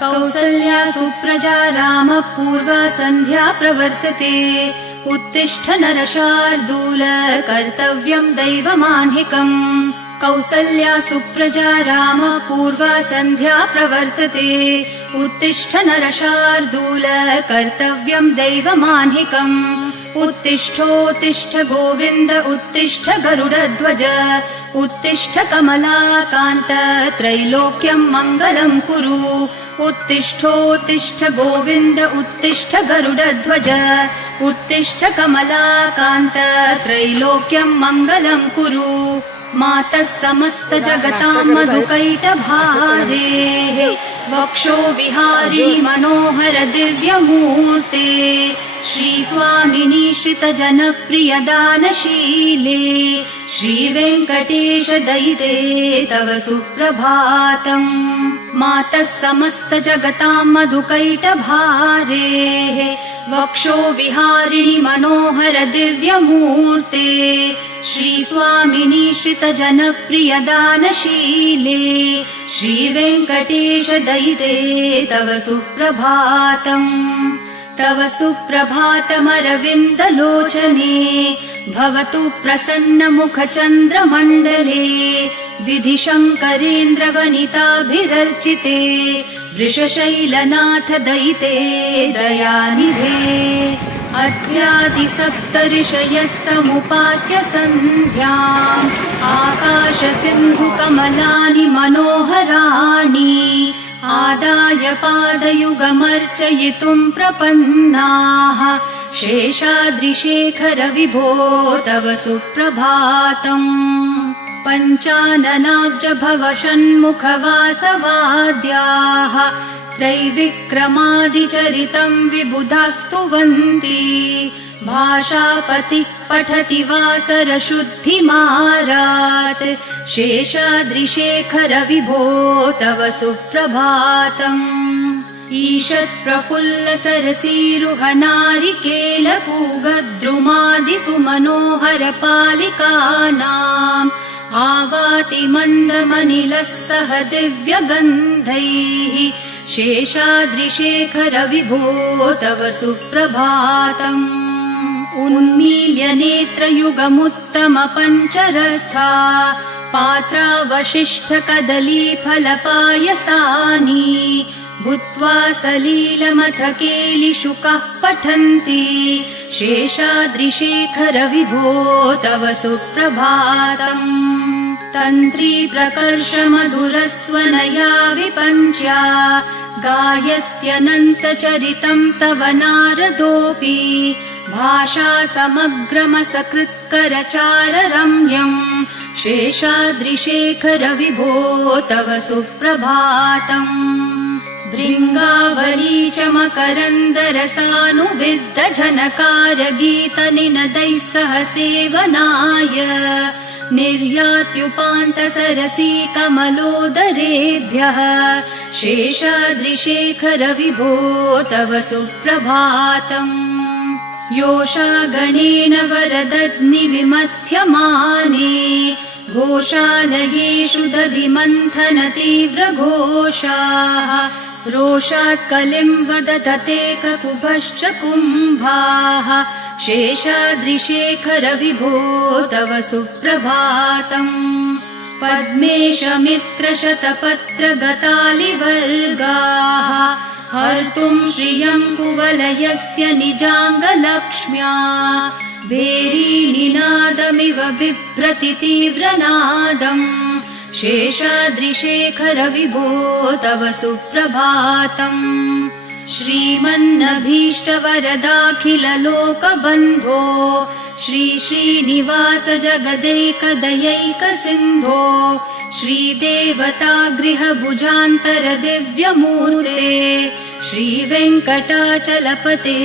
कौसल्या सुप्रजा रामः पूर्वा सन्ध्या प्रवर्तते। उत्तिष्ठ नरशार्दूल कर्तव्यम् दैवमाह्निकम्। कौसल्या सुप्रजा रामः पूर्वा सन्ध्या प्रवर्तते। उत्तिष्ठ नरशार्दूल कर्तव्यम् दैवमाह्निकम्। उत्तिष्ठोत्तिष्ठ गोविन्द उत्तिष्ठ गरुडध्वज। उत्तिष्ठ कमलाकान्त त्रैलोक्यम् मङ्गलम् कुरु। उत्तिष्ठोत्तिष्ठ गोविन्द उत्तिष्ठ गरुडध्वज। उत्तिष्ठ कमलाकान्त त्रैलोक्यम् मङ्गलम् कुरु। मातः समस्त जगताम् मधुकैटभारेः वक्षो विहारिणि मनोहर दिव्यमूर्ते। श्रीस्वामिनि श्रितजनप्रिय दानशीले श्रीवेङ्कटेश दयिते तव सुप्रभातम्। मातः समस्त जगताम् मधुकैटभारेः वक्षो विहारिणि मनोहर दिव्यमूर्ते। श्रीस्वामिनि श्रितजनप्रिय दानशीले श्रीवेङ्कटेश दयिते तव सुप्रभातम्। तव सुप्रभातमरविन्दलोचने भवतु प्रसन्नमुखचन्द्रमण्डले। विधिशङ्करेन्द्रवनिताभिरर्चिते वृषशैलनाथ दयिते दयानिधे। अद्यादिसप्तऋषयः समुपास्य सन्ध्याम् आकाशसिन्धुकमलानि मनोहराणि। आदाय पादयुगमर्चयितुम् प्रपन्नाः शेषाद्रिशेखर विभो तव सुप्रभातम्। पञ्चाननाब्ज भव षण्मुख वासवाद्याः त्रैविक्रमादिचरितम् विबुधास्तुवन्ति। भाषापतिः पठति वासरशुद्धिमारात् शेषाद्रिशेखर विभो तव सुप्रभातम्। ईषत्प्रफुल्ल सरसीरुह नारिकेलपूगद्रुमादिसुमनोहर पालिकानाम् आवाति मन्दमनिलः सह दिव्यगन्धैः शेषाद्रिशेखर विभो तव सुप्रभातम्। उन्मील्य नेत्रयुगमुत्तम पञ्चरस्था पात्रावशिष्ठ कदलीफलपायसानि भूत्वा सलीलमथ केलिशुकाः पठन्ति शेषाद्रिशेखर विभो तव सुप्रभातम्। तन्त्री प्रकर्ष मधुरस्वनया विपञ्च्या गायत्यनन्तचरितम् तव नारदोऽपि। भाषा समग्रमसकृत्करचार रम्यम् शेषाद्रिशेखर विभो तव सुप्रभातम्। भृङ्गावली च मकरन्दरसानुविद्ध झनकार गीतनिनदैः सह सेवनाय निर्यात्युपान्त सरसी कमलोदरेभ्यः शेषाद्रिशेखर विभो तव सुप्रभातम्। योषागणेन वरदध्नि विमथ्यमाने घोषालयेषु दधिमन्थन तीव्रघोषाः रोषात् कलिम् वदधते ककुभश्च कुम्भाः शेषाद्रिशेखर विभो तव सुप्रभातम्। पद्मेशमित्र शतपत्र गतालिवर्गाः हर्तुम् श्रियम् कुवलयस्य निजाङ्गलक्ष्म्या भेरीनिनादमिव बिभ्रति तीव्रनादम् शेषाद्रिशेखर विभो तव सुप्रभातम्। श्रीमन्नभीष्टवरदाखिल लोकबन्धो श्री श्रीनिवास जगदैकदयैक सिन्धो श्रीदेवतागृह भुजान्तर दिव्यमूर्ते श्रीवेङ्कटाचलपते।